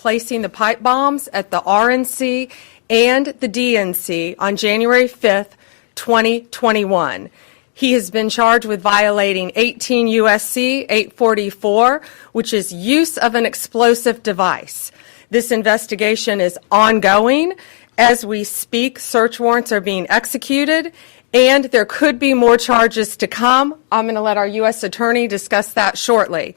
placing the pipe bombs at the RNC and the DNC on January 5th, 2021. He has been charged with violating 18 U.S.C. 844, which is use of an explosive device. This investigation is ongoing. As we speak, search warrants are being executed, and there could be more charges to come. I'm going to let our U.S. Attorney discuss that shortly.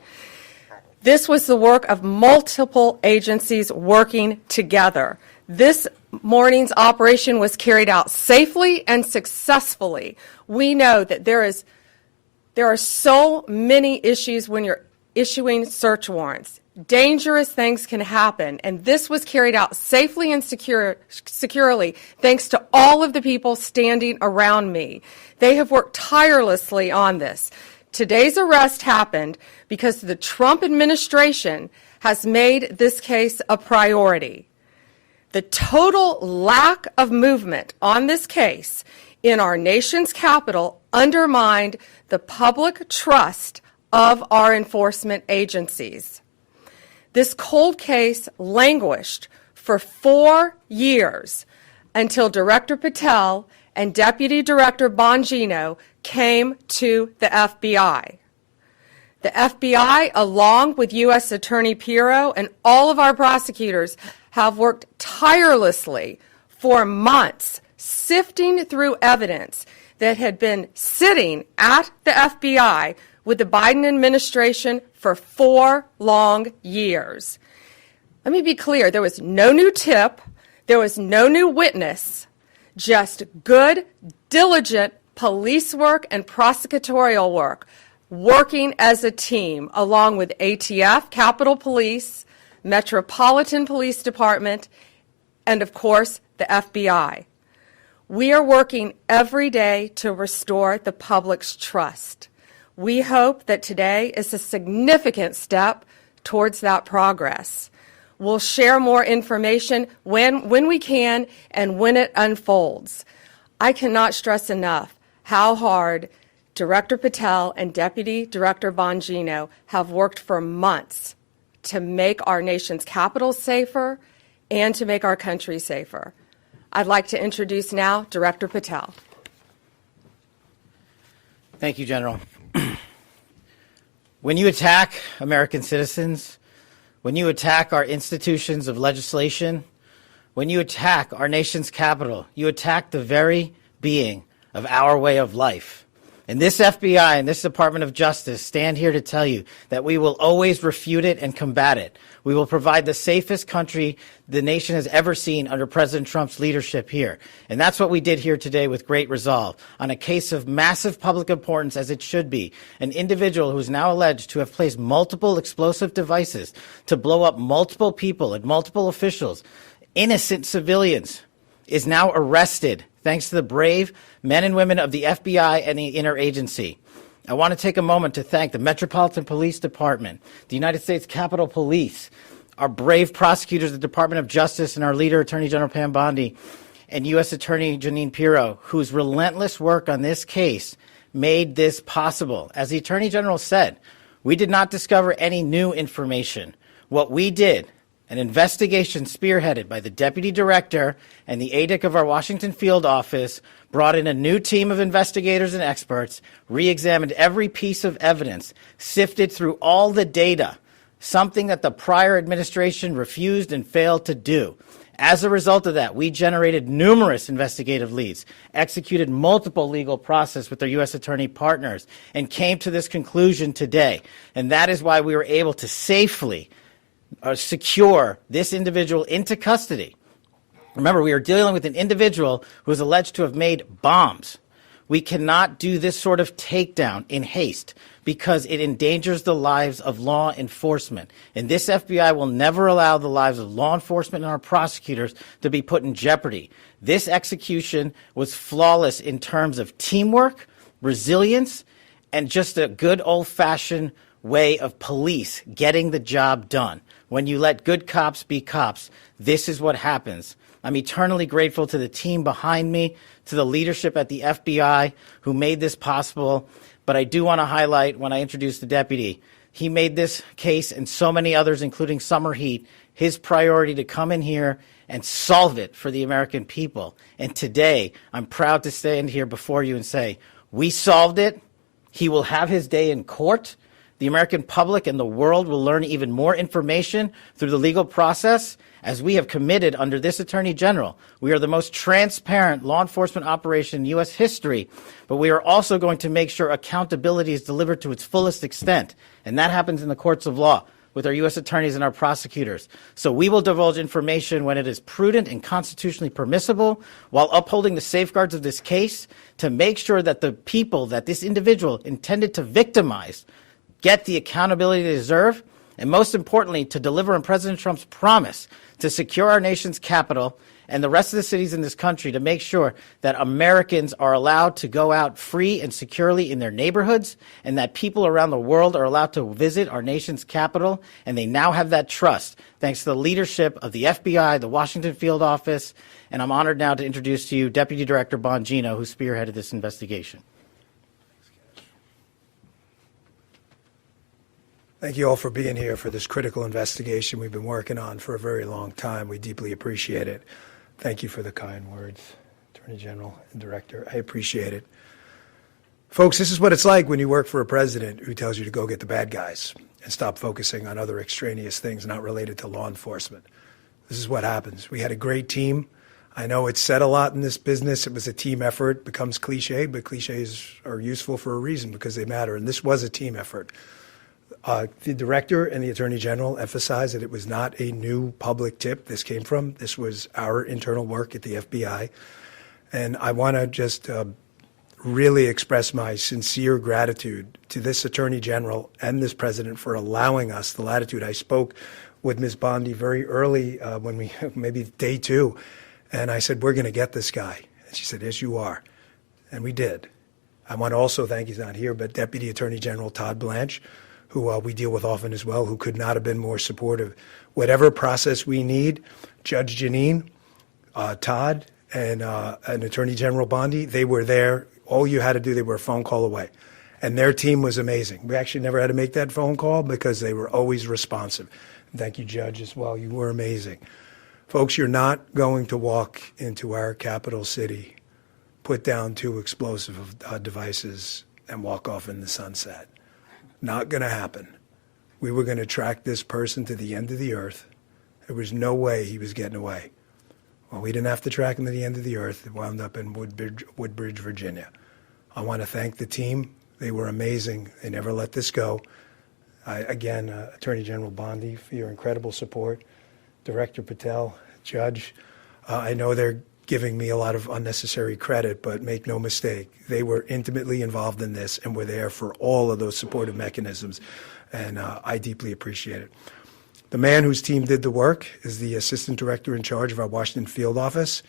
This was the work of multiple agencies working together. This morning's operation was carried out safely and successfully. We know that there are so many issues when you're issuing search warrants. Dangerous things can happen, and this was carried out safely and securely thanks to all of the people standing around me. They have worked tirelessly on this. Today's arrest happened because the Trump administration has made this case a priority. The total lack of movement on this case in our nation's capital undermined the public trust of our enforcement agencies. This cold case languished for 4 years until Director Patel and Deputy Director Bongino came to the FBI. The FBI, along with U.S. Attorney Pirro and all of our prosecutors, have worked tirelessly for months, sifting through evidence that had been sitting at the FBI with the Biden administration for 4 long years. Let me be clear, there was no new tip, there was no new witness, just good, diligent police work and prosecutorial work, working as a team along with ATF, Capitol Police, Metropolitan Police Department, and of course, the FBI. We are working every day to restore the public's trust. We hope that today is a significant step towards that progress. We'll share more information when we can and when it unfolds. I cannot stress enough how hard Director Patel and Deputy Director Bongino have worked for months to make our nation's capital safer and to make our country safer. I'd like to introduce now Director Patel. Thank you, General. When you attack American citizens, when you attack our institutions of legislation, when you attack our nation's capital, you attack the very being of our way of life. And this FBI and this Department of Justice stand here to tell you that we will always refute it and combat it. We will provide the safest country the nation has ever seen under President Trump's leadership here. And that's what we did here today with great resolve on a case of massive public importance, as it should be. An individual who is now alleged to have placed multiple explosive devices to blow up multiple people and multiple officials, innocent civilians, is now arrested thanks to the brave men and women of the FBI and the interagency. I want to take a moment to thank the Metropolitan Police Department, the United States Capitol Police, our brave prosecutors, the Department of Justice, and our leader, Attorney General Pam Bondi, and U.S. Attorney Jeanine Pirro, whose relentless work on this case made this possible. As the Attorney General said, we did not discover any new information. What we did, an investigation spearheaded by the Deputy Director and the ADIC of our Washington field office, brought in a new team of investigators and experts, re-examined every piece of evidence, sifted through all the data, something that the prior administration refused and failed to do. As a result of that, we generated numerous investigative leads, executed multiple legal process with our U.S. attorney partners, and came to this conclusion today. And that is why we were able to safely secure this individual into custody. Remember, we are dealing with an individual who is alleged to have made bombs. We cannot do this sort of takedown in haste because it endangers the lives of law enforcement. And this FBI will never allow the lives of law enforcement and our prosecutors to be put in jeopardy. This execution was flawless in terms of teamwork, resilience, and just a good old-fashioned way of police getting the job done. When you let good cops be cops, this is what happens. I'm eternally grateful to the team behind me, to the leadership at the FBI who made this possible. But I do want to highlight, when I introduce the deputy, he made this case and so many others, including Summer Heat, his priority to come in here and solve it for the American people. And today, I'm proud to stand here before you and say, we solved it. He will have his day in court. The American public and the world will learn even more information through the legal process, as we have committed under this Attorney General. We are the most transparent law enforcement operation in U.S. history, but we are also going to make sure accountability is delivered to its fullest extent, and that happens in the courts of law with our U.S. attorneys and our prosecutors. So we will divulge information when it is prudent and constitutionally permissible, while upholding the safeguards of this case to make sure that the people that this individual intended to victimize get the accountability they deserve, and most importantly, to deliver on President Trump's promise to secure our nation's capital and the rest of the cities in this country, to make sure that Americans are allowed to go out free and securely in their neighborhoods, and that people around the world are allowed to visit our nation's capital, and they now have that trust thanks to the leadership of the FBI, the Washington Field Office, and I'm honored now to introduce to you Deputy Director Bongino, who spearheaded this investigation. Thank you all for being here for this critical investigation we've been working on for a very long time. We deeply appreciate it. Thank you for the kind words, Attorney General and Director. I appreciate it. Folks, this is what it's like when you work for a president who tells you to go get the bad guys and stop focusing on other extraneous things not related to law enforcement. This is what happens. We had a great team. I know it's said a lot in this business. It was a team effort. It becomes cliche, but cliches are useful for a reason because they matter. And this was a team effort. The Director and the Attorney General emphasized that it was not a new public tip this came from. This was our internal work at the FBI. And I want to just really express my sincere gratitude to this Attorney General and this President for allowing us the latitude. I spoke with Ms. Bondi very early when we, maybe day 2, and I said, we're going to get this guy. And she said, yes, you are. And we did. I want to also thank, he's not here, but Deputy Attorney General Todd Blanche, who we deal with often as well, who could not have been more supportive. Whatever process we need, Judge Janine, Todd, and Attorney General Bondi, they were there. All you had to do, they were a phone call away. And their team was amazing. We actually never had to make that phone call because they were always responsive. And thank you, Judge, as well. You were amazing. Folks, you're not going to walk into our capital city, put down 2 explosive devices, and walk off in the sunset. Not going to happen. We were going to track this person to the end of the earth. There was no way he was getting away. Well, we didn't have to track him to the end of the earth. It wound up in Woodbridge, Virginia. I want to thank the team. They were amazing. They never let this go. Again, Attorney General Bondi, for your incredible support. Director Patel, Judge, I know they're giving me a lot of unnecessary credit, but make no mistake, they were intimately involved in this and were there for all of those supportive mechanisms, and I deeply appreciate it. The man whose team did the work is the Assistant Director in charge of our Washington Field Office,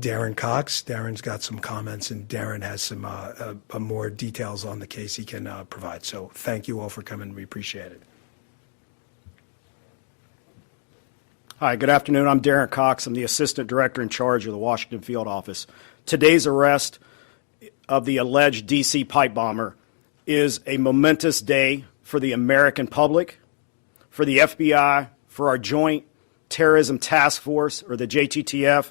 Darren Cox. Darren's got some comments, and Darren has some more details on the case he can provide. So thank you all for coming. We appreciate it. Hi, good afternoon. I'm Darren Cox. I'm the Assistant Director in charge of the Washington Field Office. Today's arrest of the alleged D.C. pipe bomber is a momentous day for the American public, for the FBI, for our Joint Terrorism Task Force, or the JTTF,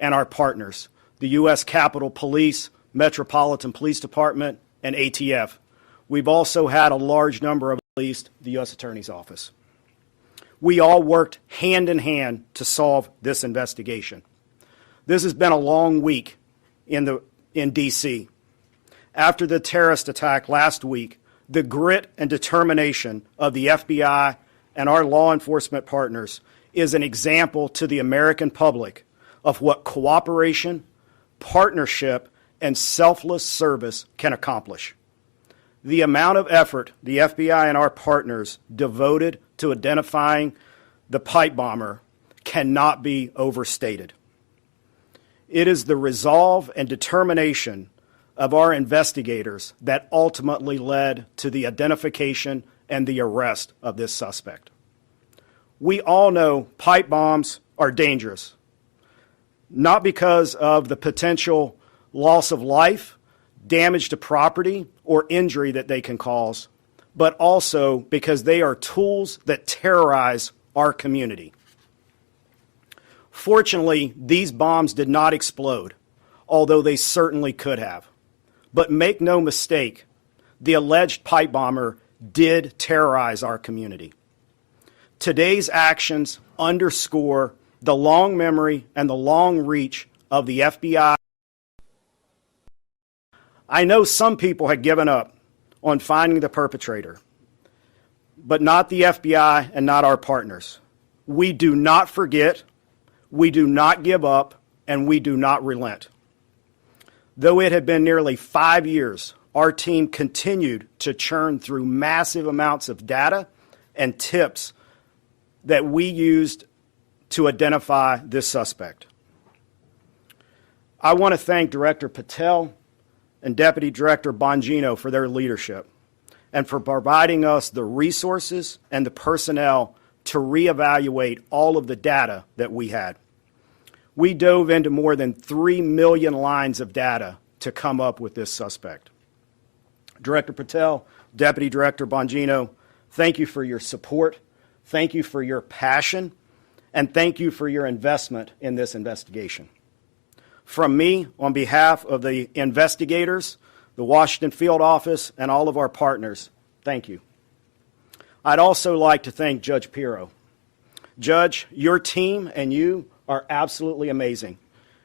and our partners, the U.S. Capitol Police, Metropolitan Police Department, and ATF. We've also had a large number of police, the U.S. Attorney's Office. We all worked hand in hand to solve this investigation. This has been a long week in D.C. After the terrorist attack last week, the grit and determination of the FBI and our law enforcement partners is an example to the American public of what cooperation, partnership, and selfless service can accomplish. The amount of effort the FBI and our partners devoted to identifying the pipe bomber cannot be overstated. It is the resolve and determination of our investigators that ultimately led to the identification and the arrest of this suspect. We all know pipe bombs are dangerous, not because of the potential loss of life, damage to property, or injury that they can cause, but also because they are tools that terrorize our community. Fortunately, these bombs did not explode, although they certainly could have. But make no mistake, the alleged pipe bomber did terrorize our community. Today's actions underscore the long memory and the long reach of the FBI. I know some people had given up on finding the perpetrator, but not the FBI and not our partners. We do not forget, we do not give up, and we do not relent. Though it had been nearly 5 years, our team continued to churn through massive amounts of data and tips that we used to identify this suspect. I want to thank Director Patel and Deputy Director Bongino for their leadership and for providing us the resources and the personnel to reevaluate all of the data that we had. We dove into more than 3 million lines of data to come up with this suspect. Director Patel, Deputy Director Bongino, thank you for your support, thank you for your passion, and thank you for your investment in this investigation. From me, on behalf of the investigators, the Washington Field Office, and all of our partners, thank you. I'd also like to thank Judge Pirro. Judge, your team and you are absolutely amazing.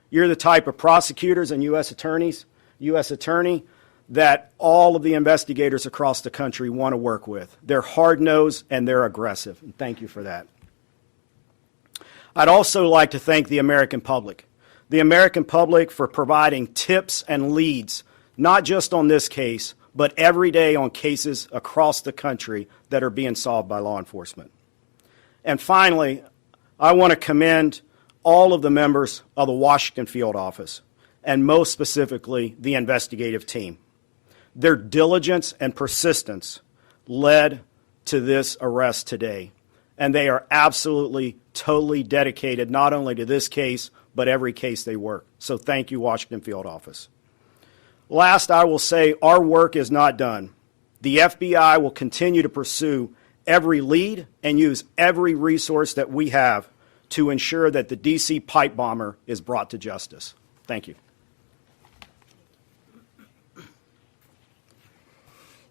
You're the type of prosecutors and U.S. attorney that all of the investigators across the country want to work with. They're hard-nosed and they're aggressive, and thank you for that. I'd also like to thank the American public for providing tips and leads, not just on this case, but every day on cases across the country that are being solved by law enforcement. And finally, I want to commend all of the members of the Washington Field Office, and most specifically, the investigative team. Their diligence and persistence led to this arrest today, and they are absolutely, totally dedicated not only to this case, but every case they work. So thank you, Washington Field Office. Last, I will say our work is not done. The FBI will continue to pursue every lead and use every resource that we have to ensure that the D.C. pipe bomber is brought to justice. Thank you.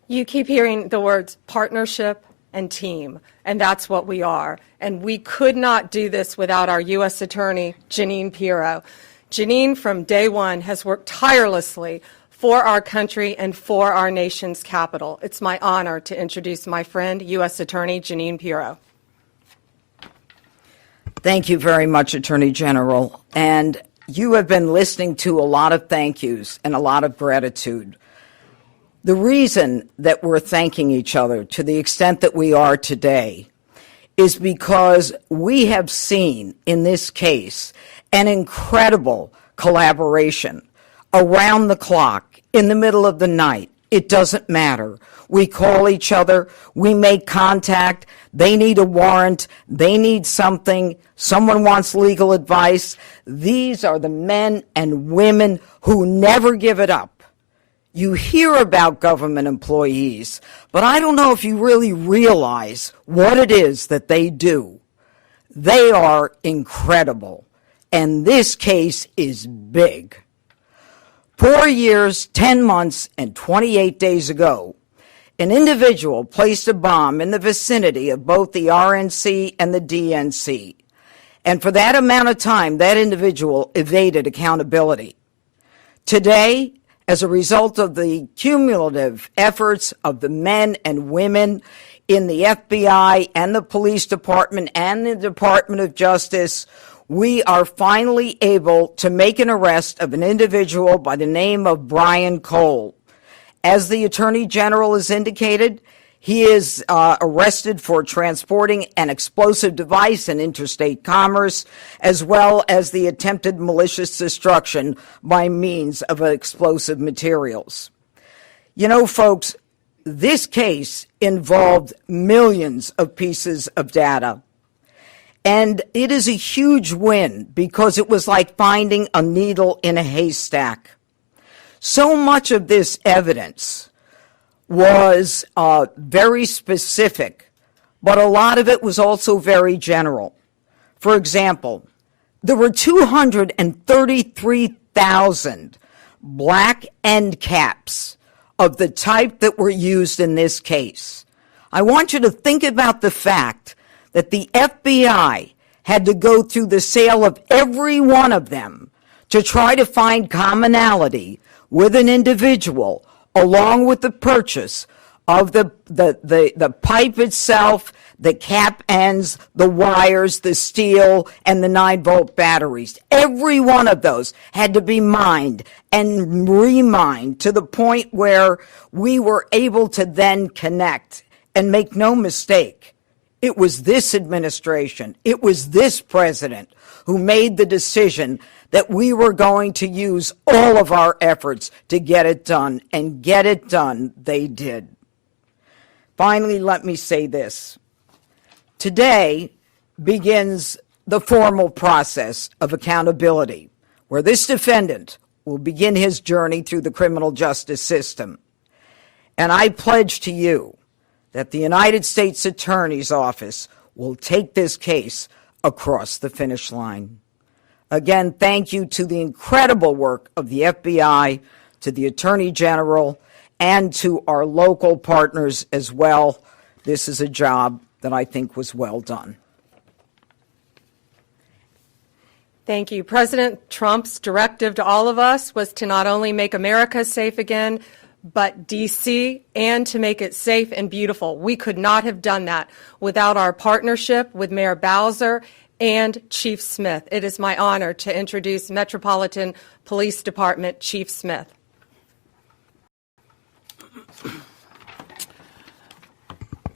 You keep hearing the words partnership and team, and that's what we are. And we could not do this without our U.S. Attorney, Jeanine Pirro. Jeanine, from day one, has worked tirelessly for our country and for our nation's capital. It's my honor to introduce my friend, U.S. Attorney Jeanine Pirro. Thank you very much, Attorney General. And you have been listening to a lot of thank yous and a lot of gratitude. The reason that we're thanking each other to the extent that we are today is because we have seen in this case an incredible collaboration around the clock, in the middle of the night. It doesn't matter. We call each other, we make contact, they need a warrant, they need something, someone wants legal advice. These are the men and women who never give it up. You hear about government employees, but I don't know if you really realize what it is that they do. They are incredible, and this case is big. 4 years, 10 months, and 28 days ago, an individual placed a bomb in the vicinity of both the RNC and the DNC. And for that amount of time, that individual evaded accountability. Today, as a result of the cumulative efforts of the men and women in the FBI and the police department and the Department of Justice, we are finally able to make an arrest of an individual by the name of Brian Cole. As the Attorney General has indicated, he is arrested for transporting an explosive device in interstate commerce, as well as the attempted malicious destruction by means of explosive materials. You know, folks, this case involved millions of pieces of data. And it is a huge win because it was like finding a needle in a haystack. So much of this evidence was very specific, but a lot of it was also very general. For example, there were 233,000 black end caps of the type that were used in this case. I want you to think about the fact that the FBI had to go through the sale of every one of them to try to find commonality with an individual, along with the purchase of the pipe itself, the cap ends, the wires, the steel, and the 9-volt batteries. Every one of those had to be mined and remined to the point where we were able to then connect. And make no mistake, it was this administration, it was this president who made the decision that we were going to use all of our efforts to get it done, and get it done they did. Finally, let me say this. Today begins the formal process of accountability, where this defendant will begin his journey through the criminal justice system. And I pledge to you that the United States Attorney's Office will take this case across the finish line. Again, thank you to the incredible work of the FBI, to the Attorney General, and to our local partners as well. This is a job that I think was well done. Thank you. President Trump's directive to all of us was to not only make America safe again, but D.C., and to make it safe and beautiful. We could not have done that without our partnership with Mayor Bowser and Chief Smith. It is my honor to introduce Metropolitan Police Department Chief Smith.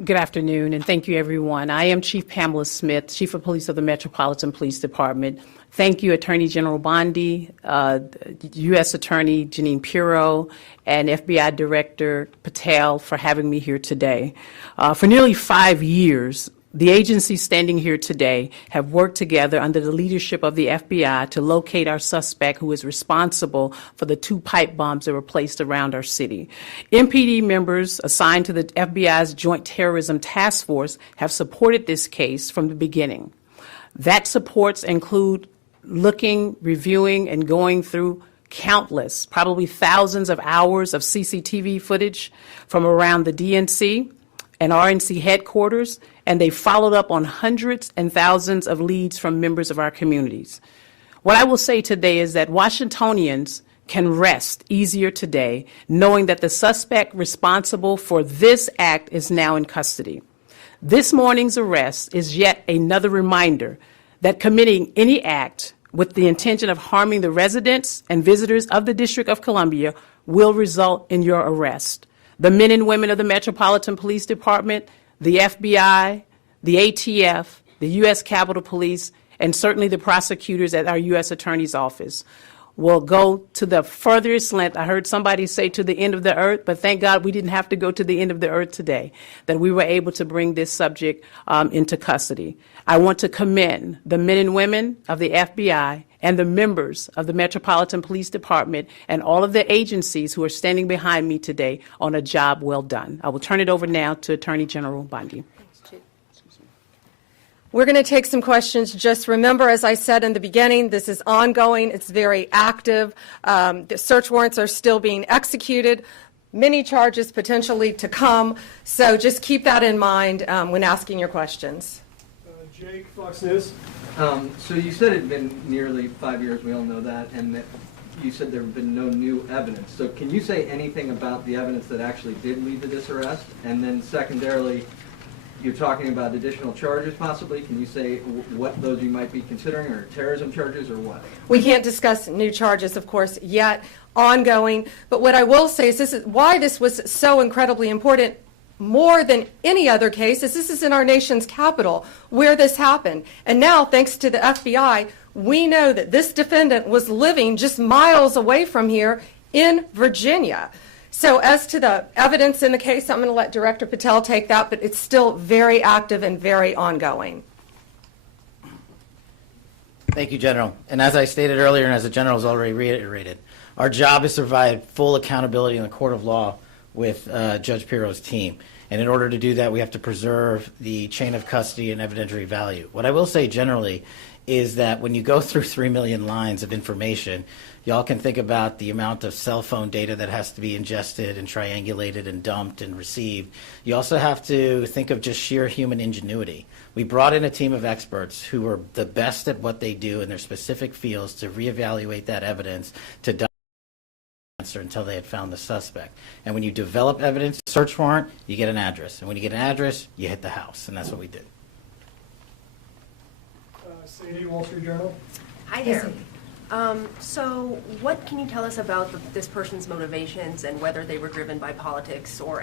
Good afternoon, and thank you, everyone. I am Chief Pamela Smith, Chief of Police of the Metropolitan Police Department. Thank you, Attorney General Bondi, U.S. Attorney Jeanine Pirro, and FBI Director Patel for having me here today. For nearly 5 years, the agencies standing here today have worked together under the leadership of the FBI to locate our suspect who is responsible for the 2 pipe bombs that were placed around our city. MPD members assigned to the FBI's Joint Terrorism Task Force have supported this case from the beginning. That supports include looking, reviewing, and going through countless, probably thousands of hours of CCTV footage from around the DNC and RNC headquarters, and they followed up on hundreds and thousands of leads from members of our communities. What I will say today is that Washingtonians can rest easier today knowing that the suspect responsible for this act is now in custody. This morning's arrest is yet another reminder that committing any act with the intention of harming the residents and visitors of the District of Columbia will result in your arrest. The men and women of the Metropolitan Police Department, the FBI, the ATF, the U.S. Capitol Police, and certainly the prosecutors at our U.S. Attorney's Office will go to the furthest length. I heard somebody say to the end of the earth, but thank God we didn't have to go to the end of the earth today, that we were able to bring this subject into custody. I want to commend the men and women of the FBI and the members of the Metropolitan Police Department and all of the agencies who are standing behind me today on a job well done. I will turn it over now to Attorney General Bondi. We're going to take some questions. Just remember, as I said in the beginning, this is ongoing. It's very active. The search warrants are still being executed. Many charges potentially to come. So just keep that in mind when asking your questions. Jake, Fox News. So you said it had been nearly 5 years, we all know that, and that you said there have been no new evidence. So can you say anything about the evidence that actually did lead to this arrest? And then secondarily, you're talking about additional charges possibly. Can you say what those you might be considering, or terrorism charges, or what? We can't discuss new charges, of course, yet, ongoing. But what I will say is this is why this was so incredibly important, more than any other case, is this is in our nation's capital where this happened. And now, thanks to the FBI, we know that this defendant was living just miles away from here in Virginia. So as to the evidence in the case, I'm going to let Director Patel take that, but it's still very active and very ongoing. Thank you, General. And as I stated earlier, and as the General has already reiterated, our job is to provide full accountability in the court of law with Judge Pirro's team. And in order to do that, we have to preserve the chain of custody and evidentiary value. What I will say generally is that when you go through 3 million lines of information, y'all can think about the amount of cell phone data that has to be ingested and triangulated and dumped and received. You also have to think of just sheer human ingenuity. We brought in a team of experts who were the best at what they do in their specific fields to reevaluate that evidence to answer until they had found the suspect. And when you develop evidence, search warrant, you get an address. And when you get an address, you hit the house. And that's what we did. Sadie, Wall Street Journal. Hi there. So what can you tell us about this person's motivations and whether they were driven by politics or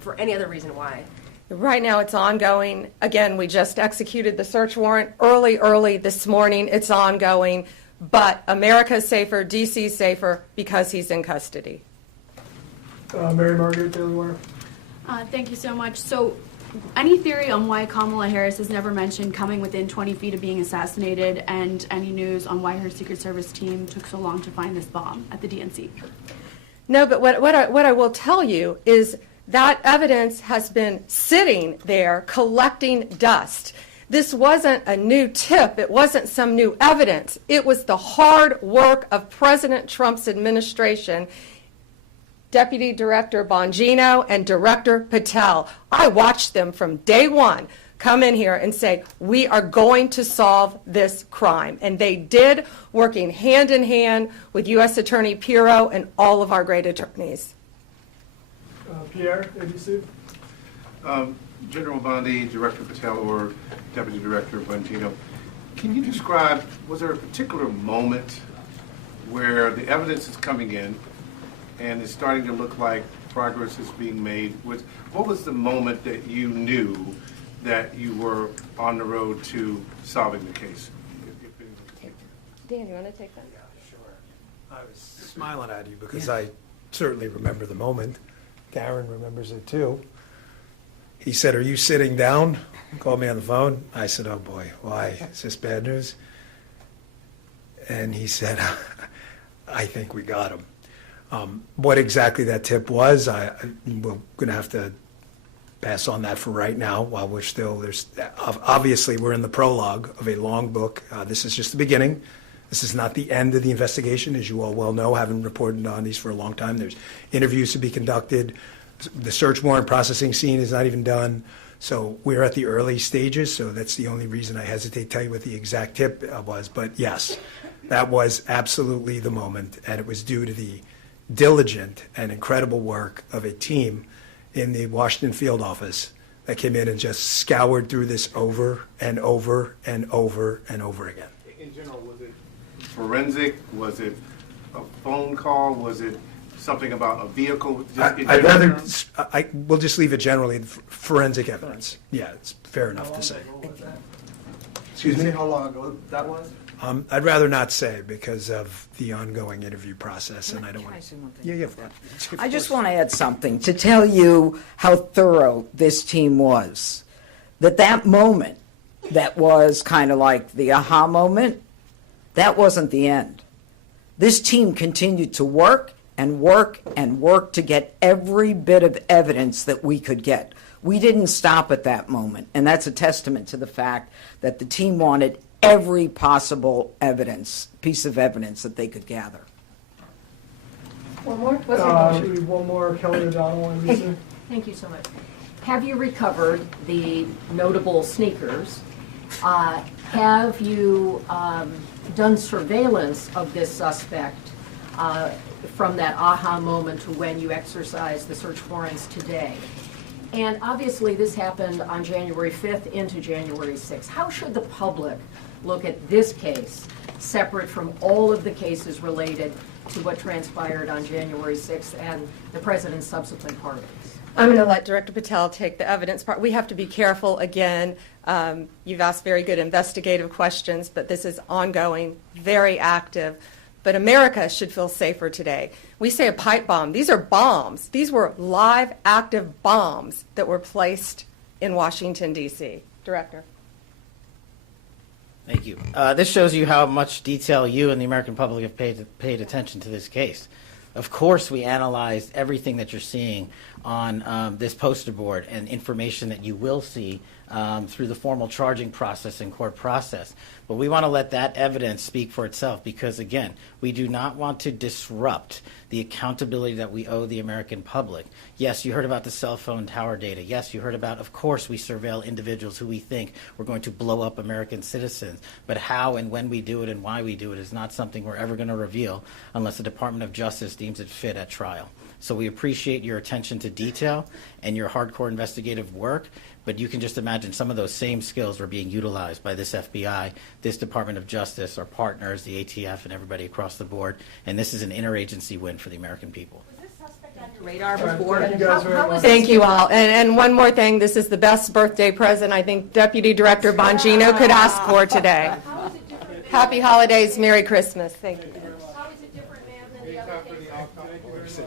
for any other reason why? Right now, it's ongoing. Again, we just executed the search warrant early this morning. It's ongoing. But America's safer, DC's safer because he's in custody. Mary Margaret, Daily Wire. Thank you so much. So, any theory on why Kamala Harris has never mentioned coming within 20 feet of being assassinated, and any news on why her Secret Service team took so long to find this bomb at the DNC? No, but what I will tell you is that evidence has been sitting there collecting dust. This wasn't a new tip. It wasn't some new evidence. It was the hard work of President Trump's administration, Deputy Director Bongino and Director Patel. I watched them from day one come in here and say, we are going to solve this crime. And they did, working hand in hand with U.S. Attorney Pirro and all of our great attorneys. Pierre, ABC. General Bondi, Director Patel, or Deputy Director Bongino, can you describe, was there a particular moment where the evidence is coming in and it's starting to look like progress is being made? What was the moment that you knew that you were on the road to solving the case? Dan, you want to take that? Yeah, sure. I was smiling at you because I certainly remember the moment. Darren remembers it too. He said, "Are you sitting down?" Called me on the phone. I said, "Oh boy, why? Is this bad news?" And he said, "I think we got him." What exactly that tip was, we're going to have to pass on that for right now while obviously we're in the prologue of a long book. This is just the beginning. This is not the end of the investigation, as you all well know, having reported on these for a long time. There's interviews to be conducted. The search warrant processing scene is not even done. So we're at the early stages, so that's the only reason I hesitate to tell you what the exact tip was. But yes, that was absolutely the moment, and it was due to the diligent and incredible work of a team in the Washington field office that came in and just scoured through this over and over and over and over again. In general, was it forensic? Was it a phone call? Was it something about a vehicle? We'll just leave it generally, forensic evidence. Yeah, it's fair enough to say. Excuse me? How long ago that was? I'd rather not say because of the ongoing interview process, and I don't want to. Yeah. I just want to add something to tell you how thorough this team was. That moment that was kind of like the aha moment, that wasn't the end. This team continued to work and work and work to get every bit of evidence that we could get. We didn't stop at that moment, and that's a testament to the fact that the team wanted every possible piece of evidence that they could gather. One more? One more, Kelly O'Donnell, NBC. Thank you so much. Have you recovered the notable sneakers? Have you done surveillance of this suspect from that aha moment to when you exercised the search warrants today? And obviously this happened on January 5th into January 6th. How should the public look at this case separate from all of the cases related to what transpired on January 6th and the president's subsequent pardons? I'm going to let Director Patel take the evidence part. We have to be careful. Again, you've asked very good investigative questions, but this is ongoing, very active. But America should feel safer today. We say a pipe bomb. These are bombs. These were live, active bombs that were placed in Washington, D.C. Director. Thank you. This shows you how much detail you and the American public have paid attention to this case. Of course, we analyzed everything that you're seeing on this poster board and information that you will see through the formal charging process and court process. But we want to let that evidence speak for itself because, again, we do not want to disrupt the accountability that we owe the American public. Yes, you heard about the cell phone tower data. Yes, you heard about, of course, we surveil individuals who we think we're going to blow up American citizens. But how and when we do it and why we do it is not something we're ever going to reveal unless the Department of Justice deems it fit at trial. So we appreciate your attention to detail and your hardcore investigative work, but you can just imagine some of those same skills were being utilized by this FBI, this Department of Justice, our partners, the ATF, and everybody across the board. And this is an interagency win for the American people. Was this suspect on your radar before? Thank you guys very much. Thank you all. And one more thing, this is the best birthday present I think Deputy Director Bongino could ask for today. How is it different? Happy holidays, Merry Christmas. Thank you. How is it different, ma'am, than the other cases?